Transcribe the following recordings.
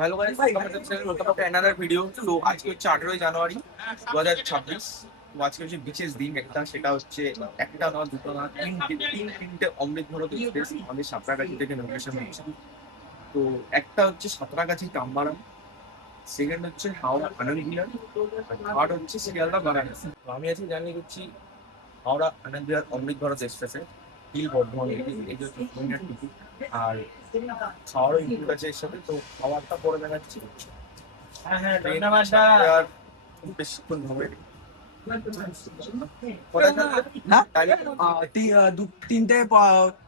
Hello guys, welcome to another video. তো আজকে হচ্ছে 18ই জানুয়ারি 2026। তো আজকে হচ্ছে বিশেষ দিন একটা, সেটা হচ্ছে একটা না দুটো না তিনটে অমৃত ভারত এক্সপ্রেস আমাদের সাঁতরাগাছি থেকে লোকেশন হচ্ছে। তো একটা হচ্ছে সাঁতরাগাছি কামবারাম, সেকেন্ড হচ্ছে হাওড়া আনন্দ বিহার, থার্ড হচ্ছে শিয়ালদা বারাণসী। তো আমি আজকে জানিয়ে দিচ্ছি হাওড়া আনন্দ বিহার অমৃত ভারত এক্সপ্রেসে হিল বর্ধমান এই যে টিকিট, আর খাওয়ারও ইনক্লুড আছে এর সাথে। তো খাওয়ারটা পরে দেখাচ্ছি। আর খুব বেশিক্ষণ হবে হ্যাঁ তিনটে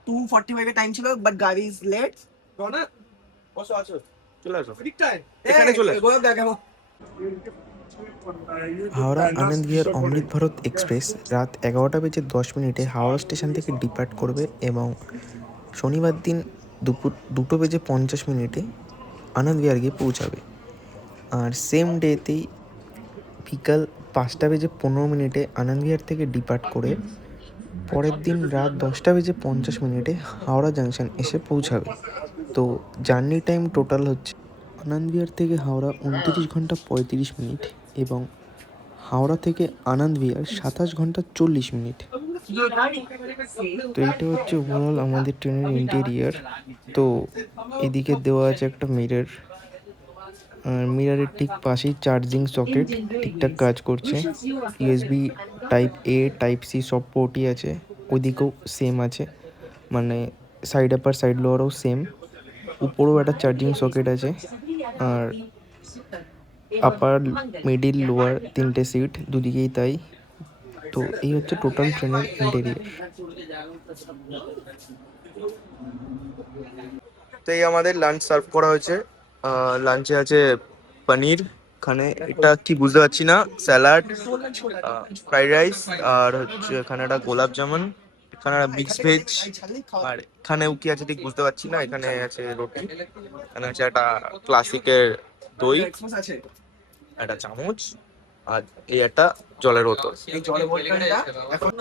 2:45 এর টাইম ছিল, বাট গাড়ি ইজ লেট। বসো, আছো, চলে আসো এখানে, চলে আসো। হাওড়া আনন্দ বিহার অমৃত ভারত এক্সপ্রেস রাত 11:10 হাওড়া স্টেশন থেকে ডিপার্ট করবে এবং শনিবার দিন দুপুর 2:50 আনন্দ বিহার গিয়ে পৌঁছাবে। আর সেম ডেতেই বিকাল 5:15 আনন্দ বিহার থেকে ডিপার্ট করে পরের দিন রাত 10:50 হাওড়া জাংশন এসে পৌঁছাবে। তো জার্নি টাইম টোটাল হচ্ছে আনন্দ বিহার থেকে হাওড়া 29 ঘন্টা 35 মিনিট এবং হাওড়া থেকে আনন্দ বিহার 27 ঘন্টা 40 মিনিট। তো এইটা হচ্ছে ওভারঅল আমাদের ট্রেনের ইন্টেরিয়ার। তো এদিকে দেওয়া আছে একটা মিরর, আর মিররের ঠিক পাশেই চার্জিং সকেট ঠিকঠাক কাজ করছে। ইউএসবি টাইপ এ টাইপ সি সব পোর্টই আছে, ওইদিকেও সেম আছে, মানে সাইড আপার সাইড লোয়ারও সেম। উপরেও একটা চার্জিং সকেট আছে, আর আপার মিডিল লোয়ার তিনটে সিট দুদিকেই তাই। তো এই হচ্ছে টোটাল ট্রেনের ইন্টেরিয়ার। তো এই আমাদের লাঞ্চ সার্ভ করা হয়েছে। লাঞ্চে আছে পনির, এখানে এটা কি বুঝতে পারছি না, স্যালাড, ফ্রাইড রাইস, আর হচ্ছে এখানে একটা গোলাপ জামুন, এখানে মিক্স ভেজ, আর এখানেও কি আছে ঠিক বুঝতে পারছি না। এখানে আছে রুটি, এখানে আছে একটা ক্লাসিকের দই, একটা চামচ, আর এই একটা জলের বোতল। এই জলের বোতলটা এখন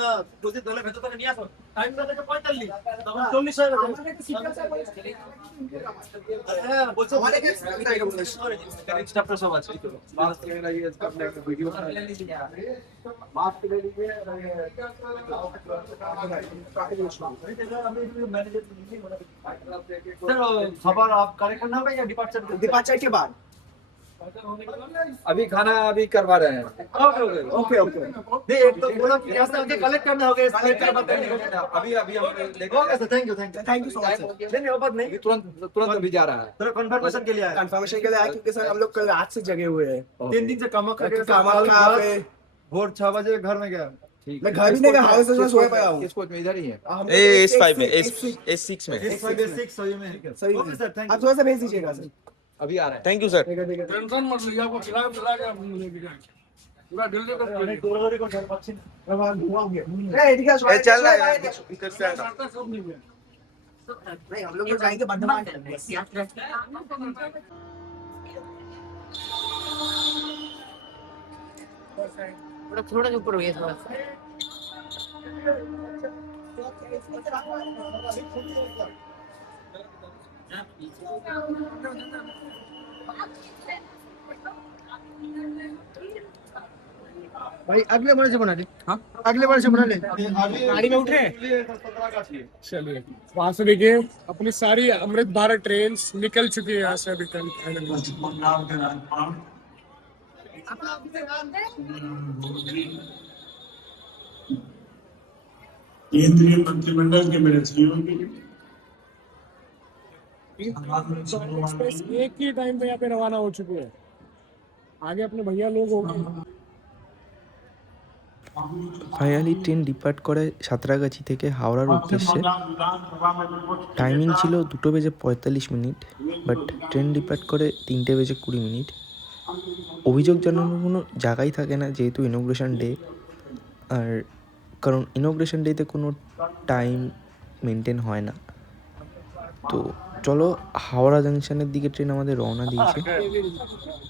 खबर आप करेक्ट करना होगा या डिपार्चर के बाद अभी खाना अभी करवा रहे हैं। ओके ओके ओके ओके नहीं एक तो बोला कि यहाँ से आके कलेक्ट करना होगा अभी अभी हम okay sir thank you so much sir. नहीं नहीं वो बात नहीं तुरंत तुरंत अभी जा रहा है सर कंफर्मेशन के लिए आया कंफर्मेशन के लिए आया, क्योंकि सर हम लोग कल रात से जगे हुए हैं। 3 दिन से कामाख्या के कामाख्या पे भोर 6 बजे घर में गया मैं घर भी नहीं गया, हाउस में सोया पड़ा हूँ। किस कोच में इधर ही है S5 में, S6 में। S6 सही में सही ओके सर थैंक आप थोड़ा सा भेज दीजिएगा सर। अभी आ रहा है थैंक यू सर। टेंशन मत लीजिए, आपको खिला खिला के आपको मिलेगी पूरा दिल्ली का दौड़ादौड़ी को डर पाচ্ছি না ए, चल रहा है इधर से आना। सब मिल गया। नहीं, हम लोग तो जाएंगे बंधमान। थोड़ा ऊपर हो गया थोड़ा सा। भाई अगले बार से बना ले हाँ अगले बार से बना ले गाड़ी में उठे चलिए वहां से देखिए अपनी सारी अमृत भारत ट्रेन निकल चुकी है यहाँ से अभी कल। केंद्रीय मंत्रिमंडल के मेरे सीईओ एक्सप्रेस एक ही टाइम पे यहाँ पे रवाना हो चुकी है, आगे अपने भैया लोग होंगे। ফাইনালি ট্রেন ডিপার্ট করে সাঁতরাগাছি থেকে হাওড়ার উদ্দেশ্যে। টাইমিং ছিল 2:45, বাট ট্রেন ডিপার্ট করে 3:20। অভিযোগ জানানোর কোনো জায়গাই থাকে না, যেহেতু ইনোগ্রেশন ডে, আর কারণ ইনোগ্রেশন ডেতে কোনো টাইম মেনটেন হয় না। তো চলো, হাওড়া জাংশনের দিকে ট্রেন আমাদের রওনা দিয়েছে।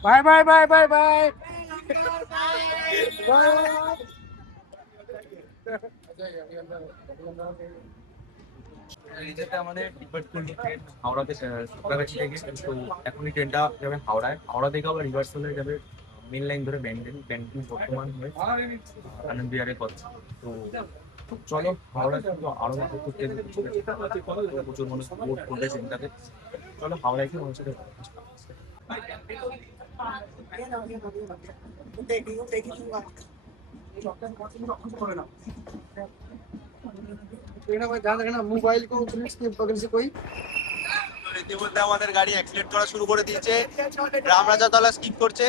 Bye bye bye bye bye রিজেতে আমাদের ডিপার্ট করলো ট্রেন হাওড়াতে সাঁতরাগাছি থেকে। তো এখনই ট্রেনটা যাবে হাওড়ায়, হাওড়া থেকে আবার রিভার্স হলে যাবে মেন লাইন ধরে ব্যান্ডেল, ব্যান্ডেল বর্তমান হয়ে আনন্দ বিহারের পথ। তো চলো হাওড়ায় কিন্তু আরো প্রচুর মানুষ ভোট করবে ট্রেনটাতে। চলো হাওড়ায় কি মানুষের मोबाइल को पकड़ से कोई ইতিমধ্যে আমাদের গাড়ি অ্যাক্সিলেট করা শুরু করে দিয়েছে, রামরাজাতলা স্কিপ করছে।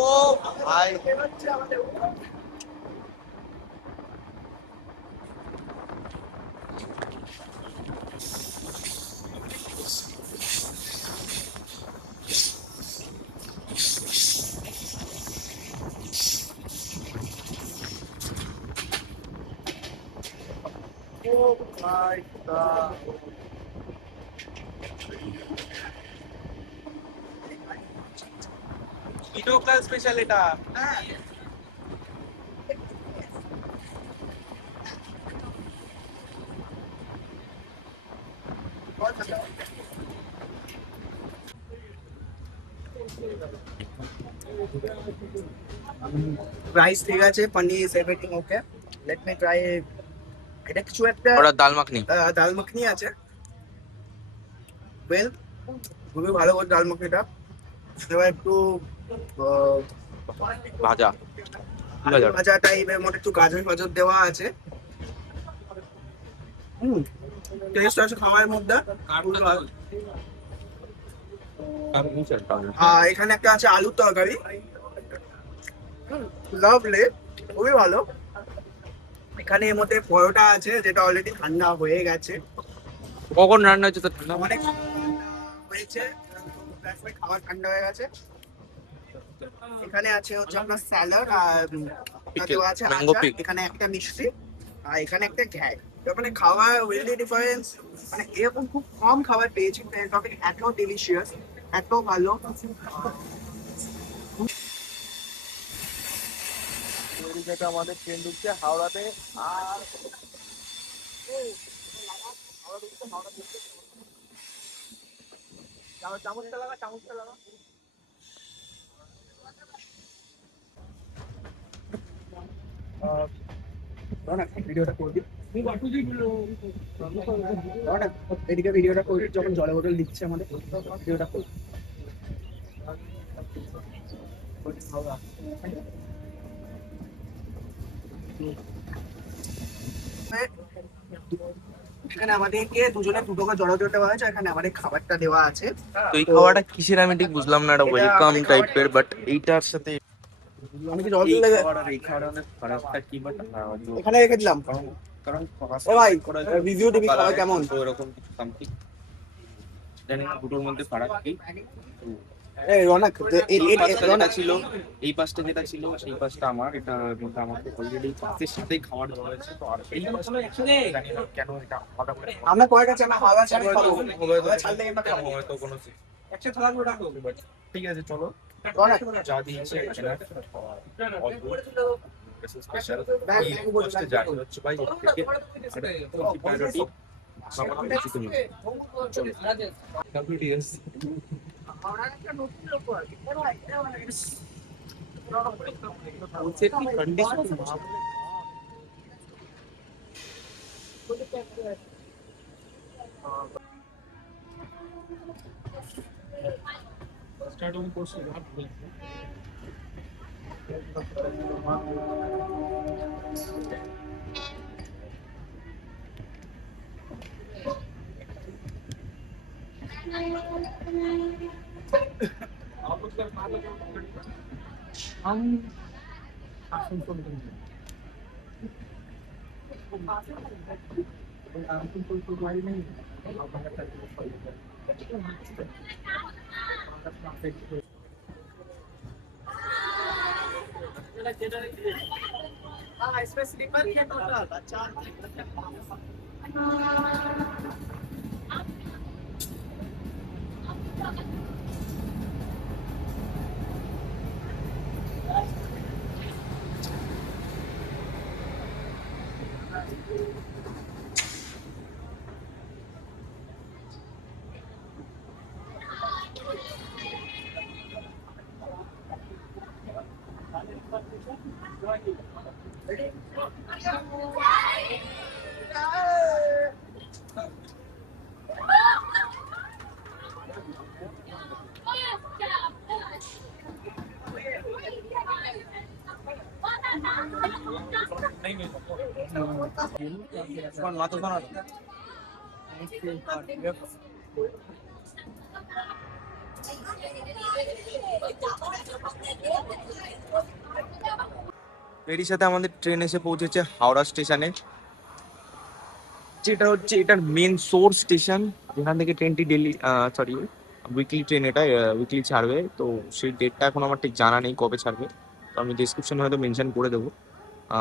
ও ভাই লোকাল স্পেশাল এটা। প্রাইস ঠিক আছে, পনির is everything okay. Let me try. এটা কিছু একটা ওটা ডাল মাখনি। ডাল মাখনি আছে। ওয়েল, খুবই ভালো করে ডাল মাখনিটা। এবার একটু ভাজা ভাজা টাইপের মধ্যে একটু গাজর ফাজর দেওয়া আছে। টেস্ট আছে খাবারের মধ্যে। এখানে একটা আছে আলুর তরকারি, লাভলি, খুবই ভালো। এখানে এর মধ্যে পরোটা আছে যেটা অলরেডি ঠান্ডা হয়ে গেছে, কখন রান্না হচ্ছে তো ঠান্ডা অনেক হয়েছে, খাবার ঠান্ডা হয়ে গেছে। এখানে আছে হচ্ছে আপনার স্যালাড আর দেওয়া আছে ম্যাঙ্গো আচার। পিক। এখানে একটা মিষ্টি আর এখানে একটা ঘ্যাট। মানে খাওয়ার ওয়েলি ডিফারেন্স, মানে এরকম খুব কম খাবার পেয়েছি, তবে এত ডিলিশিয়াস, এত ভালো। আমাদের ট্রেন ঢুকছে হাওড়াতে। আর চামচটা লাগা, চামচটা লাগা। ভিডিওটা করে দিই, এদিকে ভিডিওটা করে দিই, যখন জলের বোতল দিচ্ছে আমাদের ভিডিওটা করে এখানে আমাদেরকে দুজনে দুটো করে জল দেওয়া হয়েছে। এখানে আমাদের খাবারটা দেওয়া আছে। তো এই খাওয়াটা কিসের আমি ঠিক বুঝলাম না, এটা ওয়েলকাম টাইপের, বাট এইটার সাথে আমি কি জল দিলে এখানে রেখে দিলাম। কারণ ও ভাই, রিভিউ দিবি খাবার কেমন? ওরকম কিছু সামথিং জানি না দুটোর মধ্যে ফারাক কি। এই রনক, এই পাঁচটা যেটা ছিল, এই পাঁচটা যেটা ছিল সেই পাঁচটা আমার, এটা মধ্যে আমাকে অলরেডি পাঁচের সাথেই খাবার দেওয়া হয়েছে। তো আর এই পাঁচটা জানি না কেন এটা আলাদা করে আমরা কয়েক আছে, আমরা হাওয়া ছাড়ে খাবো, হাওয়া ছাড়লে আমরা খাবো। হয়তো কোনো একসাথে থাকবে রাখো। ঠিক আছে চলো, রনক, যা দিয়েছে এখানে স্পেশাল এই ফার্স্টে যা হচ্ছে ভাই থেকে প্রায়োরিটি খাবার বেশি তুমি ডব্লিউডিএস সেফটি কন্ডিশন स्टार्टिंग कोर्स से बात हुई हम এরই সাথে আমাদের ট্রেন এসে পৌঁছেছে হাওড়া স্টেশনে, যেটা হচ্ছে এটার মেন সোর্স স্টেশন, যেখান থেকে ট্রেনটি ডেলি উইকলি ট্রেন, এটা উইকলি ছাড়বে। তো সেই ডেটটা এখন আমার ঠিক জানা নেই কবে ছাড়বে, তো আমি ডিসক্রিপশনে হয়তো মেনশন করে দেবো।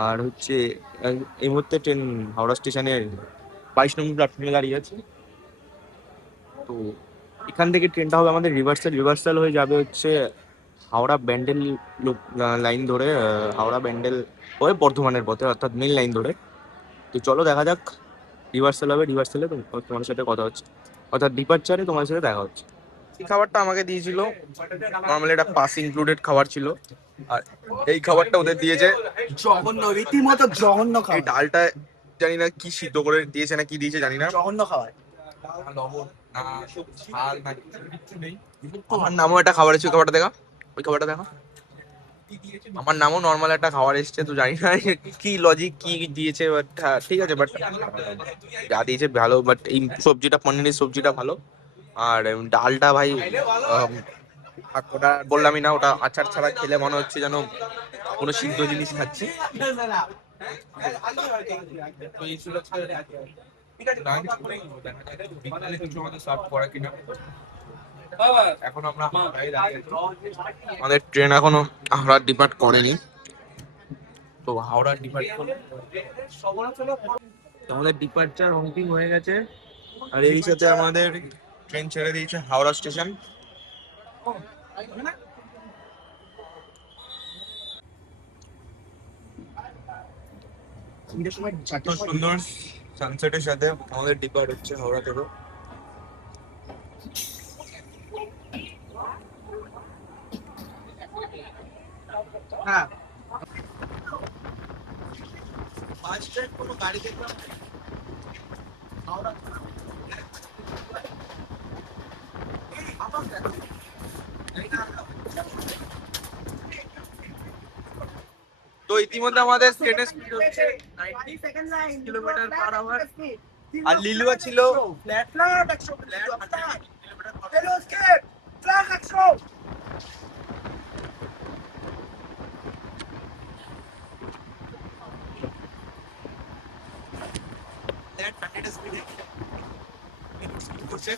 আর হচ্ছে এই মুহূর্তে ট্রেন হাওড়া স্টেশনের 22 নম্বর প্ল্যাটফর্মে দাঁড়িয়ে আছে। তো এখান থেকে ট্রেনটা হবে আমাদের রিভার্সাল হয়ে যাবে হচ্ছে হাওড়া ব্যান্ডেল লাইন ধরে, হাওড়া ব্যান্ডেল হয়ে বর্ধমানের পথে, অর্থাৎ মেন লাইন ধরে। তো চলো দেখা যাক, রিভার্সালে তোমার সাথে কথা হচ্ছে, অর্থাৎ ডিপারচারে তোমার সাথে দেখা হচ্ছে। এই খাবারটা আমাকে দিয়েছিল, নর্মালি এটা পাস ইনক্লুডেড খাবার ছিল, আর এই খাবারটা ওদের দিয়েছে জঘন্য, রীতিমতো জঘন্য এই খাবার, ডালটা জানি না কি সিদ্ধ করে দিয়েছে না কি দিয়েছে জানি না, জঘন্য খাবার। লবণ না ঝাল না কিছু নেই। আমার নামও একটা খাবার এসেছে, খাবারটা দেখা, ওই খাবারটা দেখা, আমার নামও নর্মাল একটা খাবার এসছে। তো জানি না কি লজিক কি দিয়েছে, বাট ঠিক আছে, বাট যা দিয়েছে ভালো। বাট এই সবজিটা, পনিরের সবজিটা ভালো, আর ডালটা ভাই ওটা বললামই না, ওটা আচার ছাড়া খেলে মনে হচ্ছে যেন কোনো সিদ্ধ জিনিস খাচ্ছি। তো এই ছিল এখন আমরা আমাদের ট্রেন এখনো হাওড়া ডিপার্ট করেনি, তো হাওড়া ডিপার্ট আমাদের ডিপার্চার অন্তিম হয়ে গেছে। আর এরই সাথে আমাদের ট্রেন ছেড়ে দিয়েছে হাওড়া স্টেশন। এত সুন্দর সানসেটের সাথে আমাদের ডিপার্ট হচ্ছে হাওড়া থেকে। হ্যাঁ, তো ইতিমধ্যে আমাদের ট্রেনের স্পিড হচ্ছে 90 কিলোমিটার পার আওয়ার, আর লিলুয়া ছিল ফ্ল্যাট 100 স্পিডে করছে।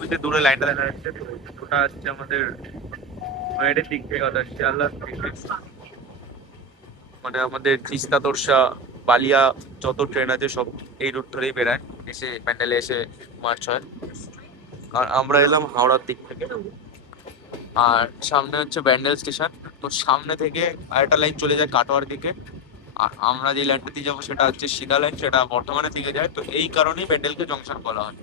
ওই যে দূরে লাইনটা দেখা যাচ্ছে, ওটা হচ্ছে আমাদের নয়াডের দিক থেকে, অর্থাৎ শিয়ালদার দিক থেকে। মানে আমাদের তিস্তা, তোরসা, বালিয়া যত ট্রেন আছে সব এই রুট ধরেই বেড়ায়, এসে প্যান্ডেলে এসে মার্চ হয়। আর আমরা এলাম হাওড়ার দিক থেকে, আর সামনে হচ্ছে ব্যান্ডেল স্টেশন। তো সামনে থেকে আরেকটা লাইন চলে যায় কাটোয়ার দিকে, আর আমরা যে লাইনটা দিয়ে যাবো সেটা হচ্ছে সিধা লাইন, সেটা বর্ধমানের দিকে যায়। তো এই কারণেই ব্যান্ডেলকে জংশন বলা হয়।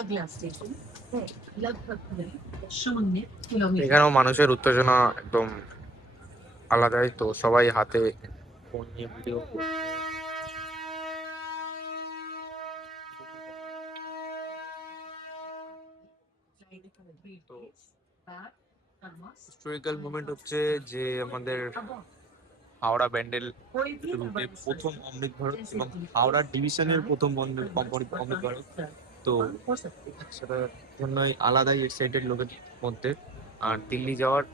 अगला स्टेशन है लगभग 0 किलोमीटर। এখানেও মানুষের উত্তেজনা একদম আলাদাই, তো সবাই হাতে ফোন নিয়ে ভিডিও তো Back, Thomas. হিস্টোরিক্যাল মোমেন্ট হচ্ছে যে আমাদের হাওড়া ব্যান্ডেল कोई भी রুটে नंबर প্রথম অমৃত ভারত এবং হাওড়া ডিভিশনের প্রথম অমৃত ভারত। তো हो सकती है। সেটার জন্যই আলাদাই এক্সাইটেড লোকের মধ্যে। আর দিল্লি যাওয়ার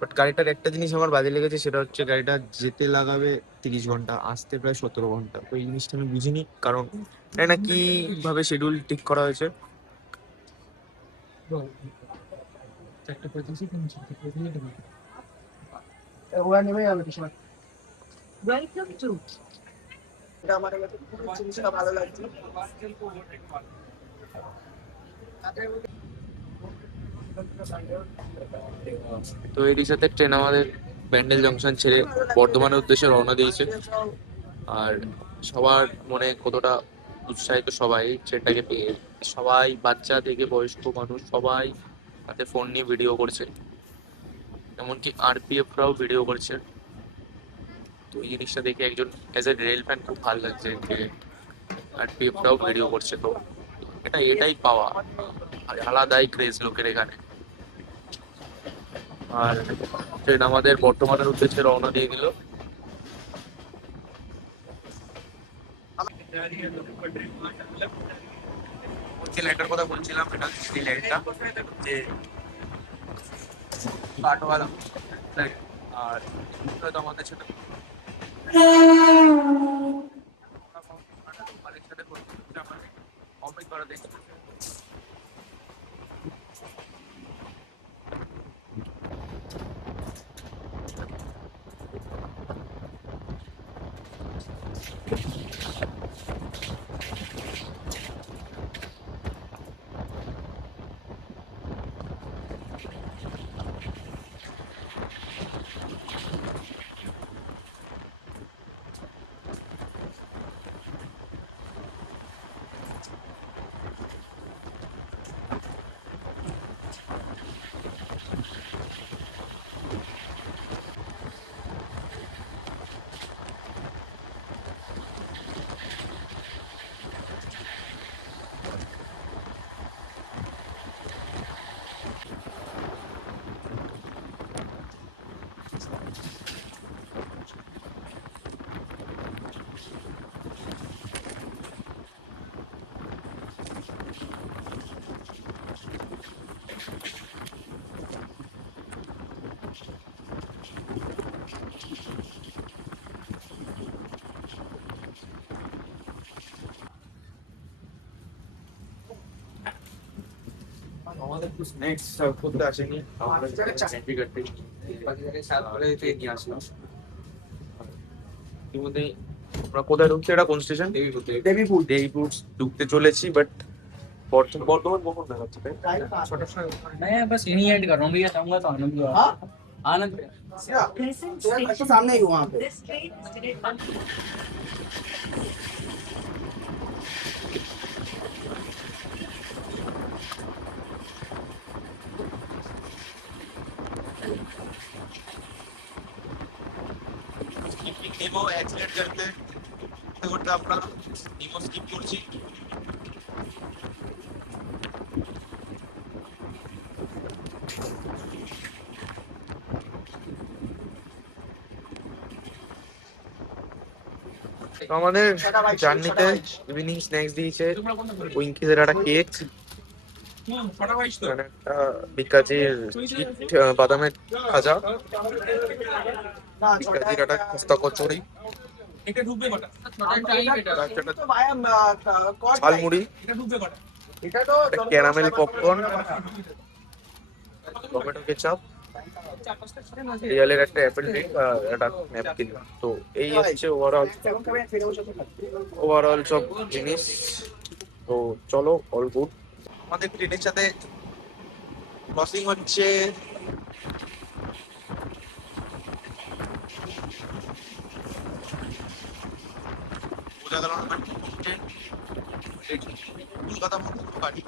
বাট গাড়িটার একটা জিনিস আমার বাজে লেগেছে, সেটা হচ্ছে গাড়িটা যেতে লাগাবে 30 ঘন্টা, আসতে প্রায় 17 ঘন্টা। তো এই জিনিসটা আমি বুঝিনি, কারণ এটা কি ভাবে শিডিউল ঠিক করা হয়েছে। ওরা নেমে যাবে কিছু না। Welcome to এটা আমার কাছে খুব জিনিসটা ভালো লাগছে। তো এরই সাথে ট্রেন আমাদের ব্যান্ডেল জংশন ছেড়ে বর্ধমানের উদ্দেশ্যে রওনা দিয়েছে। আর সবার মনে কতটা উৎসাহিত সবাই ট্রেনটাকে পেয়ে। সবাই বাচ্চা থেকে বয়স্ক মানুষ সবাই হাতে ফোন নিয়ে ভিডিও করছে, এমনকি আরপিএফরাও ভিডিও করছে। তো এই জিনিসটা দেখে একজন অ্যাজ এ রেল ফ্যান খুব ভালো লাগছে যে আরপিএফরাও ভিডিও করছে। তো এটাই পাওয়া, আর আলাদাই ক্রেজ লোকের এখানে। আর ট্রেন আমাদের বর্ধমানের উদ্দেশ্যে রওনা দিয়ে দিল। যে লাইটার কথা বলছিলাম, এটা হচ্ছে সেই লাইটটা যে কাঠওয়ালা লাইট। আর হয়তো আমাদের সাথে অমৃত ভারত এক্সপ্রেস। আমাদের তো স্ন্যাক্স সার্ভ করতে আসেনি, আমাদের চাকরি করতে বাকি জায়গায় সার্ভ করে নিয়ে আসলাম। ইতিমধ্যে আমরা কোথায় ঢুকছি, এটা কোন স্টেশন? দেবীপুর। দেবীপুর ঢুকতে চলেছি। বাট বর্ধমান কখন দেখাচ্ছে তাই? ছটার সময়। मैं बस यहीं एंड कर रहा हूँ भैया, चाहूंगा तो आनंद भी हाँ? आनंद present तो station. सामने ही हूँ वहाँ पे। This train is headed on নেমো অ্যাক্সিডেন্ট করতে করতে আমরা নেমো স্কিপ করছি। আমাদের জার্নিতে ইভিনিং স্ন্যাক্স দিয়েছে উইঙ্কিজের একটা কেক, একটা বিকাজির বাদামের খাজা, বিকাজির একটা খাস্তা কচুরি, ঝালমুড়ি, এটা তো ক্যারামেল পপকর্ন, টমেটো কেচাপ, রিয়ালের একটা অ্যাপেল ড্রিঙ্ক আর একটা ন্যাপকিন। তো এই হচ্ছে ওভারঅল সব জিনিস। তো চলো, অল গুড। আমাদের ট্রেনের সাথে ক্রসিং হচ্ছে বোঝা গেল না, কলকাতা মতো কোনো গাড়ি,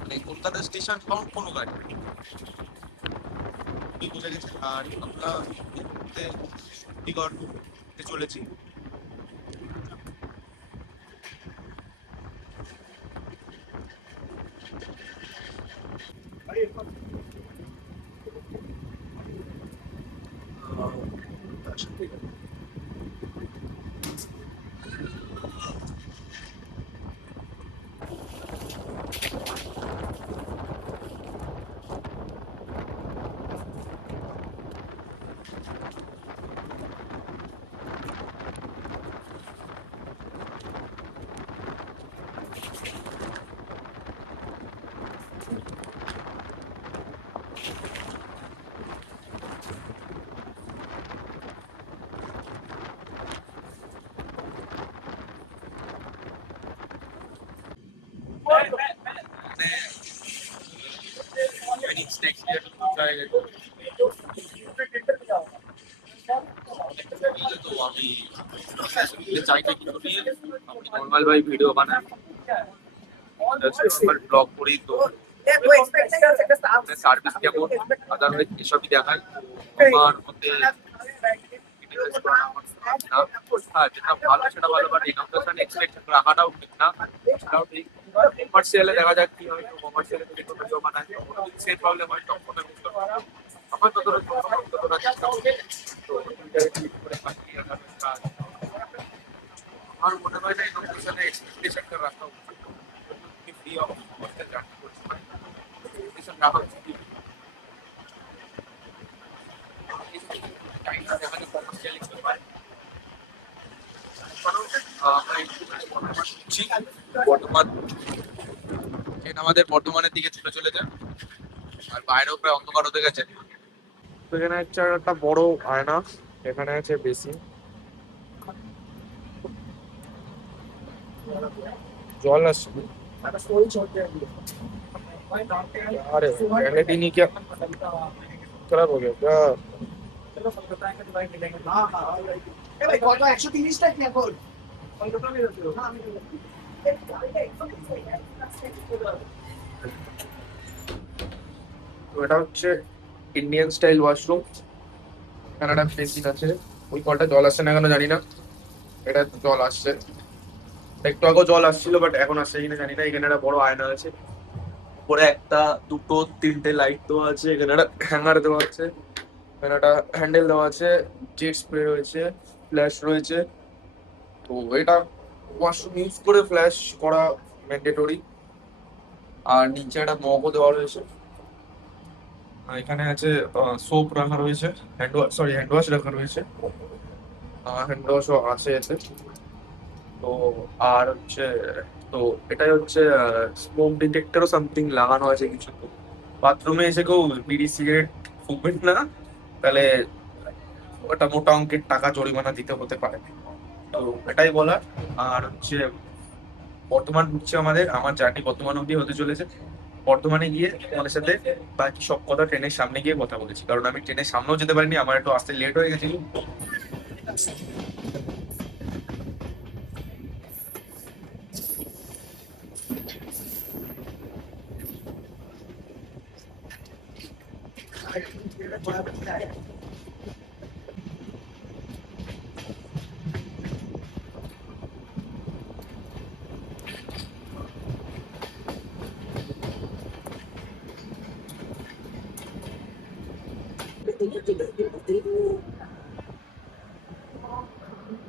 মানে কলকাতা স্টেশন কাউন্ট কোনো গাড়ি বুঝে গেছে। আর আমরা চণ্ডীগড় চলেছি। নর্মাল ভাই ভিডিও বানাই ব্লগ করি তো সার্ভিস কেমন আদারওয়াইজ এসবই দেখায় আমার মধ্যে হ্যাঁ যেটা ভালো সেটা ভালো বাট ইনোভেশন এক্সপেকটেশন রাখাটাও ঠিক না সেটাও ঠিক কমার্শিয়ালে দেখা যাক কি হয় কমার্শিয়ালে যদি কোনো ভিডিও বানায় সেই প্রবলেম হয় তখন আমার ততটা চেষ্টা করবো তো আমার মনে হয় না ইনোভেশনে এক্সপেকটেশনটা রাখা উচিত ফ্রি অফ কস্টে জার্নি করতে পারি এক্সপেকটেশন রাখা উচিত বর্তমান ট্রেন আমাদের বর্ধমানের দিকে ছুটে চলেছে আর বাইরেও প্রায় অন্ধকার হতে গেছে তো এখানে হচ্ছে একটা বড় আয়না এখানে আছে বেশি জল আসছে अरे क्वालिटी नहीं क्या खराब हो गया क्या ভাই কত 130 টাকা এখন তো এটা হচ্ছে Indian style washroom Canada basin আছে ওই কলটা জল আসছে না কেন জানি না এটা জল আসছে একটু আগে জল আসছিল বাট এখন আসছে কিনা জানি না এখানে একটা বড় আয়না আছে উপরে একটা দুটো তিনটে লাইট দেওয়া আছে এখানে একটা হ্যাঙ্গার দেওয়া আছে এখানে একটা হ্যান্ডেল দেওয়া আছে জেট স্প্রে রয়েছে ফ্ল্যাশ রয়েছে তো এটা ওয়াশরুম ইউজ করে ফ্ল্যাশ করা ম্যান্ডেটরি আর নিচে একটা মগও দেওয়া রয়েছে আর এখানে আছে সোপ রাখা রয়েছে হ্যান্ড ওয়াশ রাখা রয়েছে হ্যান্ড ওয়াশও আছে এতে তো আর হচ্ছে তো এটাই হচ্ছে স্মোক ডিটেক্টরও সামথিং লাগানো আছে কিছু তো বাথরুমে এসে কেউ বিড়ি সিগারেট ফুকবেন না তাহলে ওটা মোটা অঙ্কের টাকা জরিমানা দিতে হতে পারে তো এটাই বলার আর হচ্ছে বর্তমান হচ্ছে আমার জার্নি বর্তমান অবধি হতে চলেছে বর্তমানে গিয়ে তোমাদের সাথে বাকি সব কথা ট্রেনের সামনে গিয়ে কথা বলেছি কারণ আমি ট্রেনের সামনেও যেতে পারিনি আমার একটু আসতে লেট হয়ে গেছিল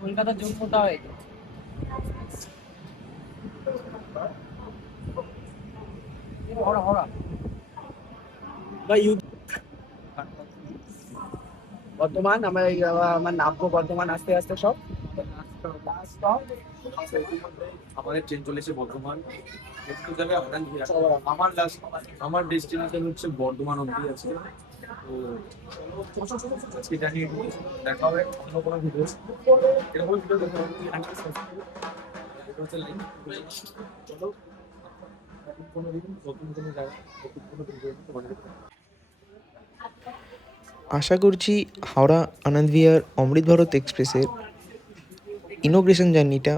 কলকাতার জন্য কোথাও হয় বর্তমান আমার নামবো বর্তমান আস্তে আস্তে সব আমাদের ট্রেন চলেছে বর্ধমান যাবে আমার ডেস্টিনেশন হচ্ছে বর্ধমান অবধি আছে তো সেটা নিয়ে দেখা হবে অন্য কোনো ভিডিও এরকম ভিডিও দেখা হবে চলো কোনো দিন নতুন কোনো জায়গা নতুন কোনো ভিডিও তোমাদের আশা করছি হাওড়া আনন্দ বিহার অমৃত ভারত এক্সপ্রেসের ইনোগ্রেশন জার্নিটা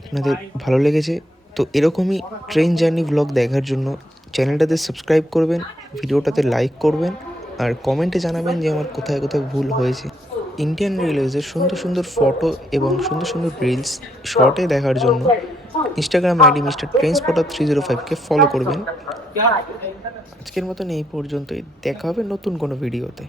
আপনাদের ভালো লেগেছে তো এরকমই ট্রেন জার্নি ব্লগ দেখার জন্য চ্যানেলটাতে সাবস্ক্রাইব করবেন ভিডিওটাতে লাইক করবেন আর কমেন্টে জানাবেন যে আমার কোথায় কোথায় ভুল হয়েছে ইন্ডিয়ান রেলওয়েজের সুন্দর সুন্দর ফটো এবং সুন্দর সুন্দর রিলস শর্টে দেখার জন্য Instagram ID mister train spotter 305কে ফলো করবেন। আজকের মতন এই পর্যন্তই, দেখা হবে নতুন কোনো ভিডিওতে।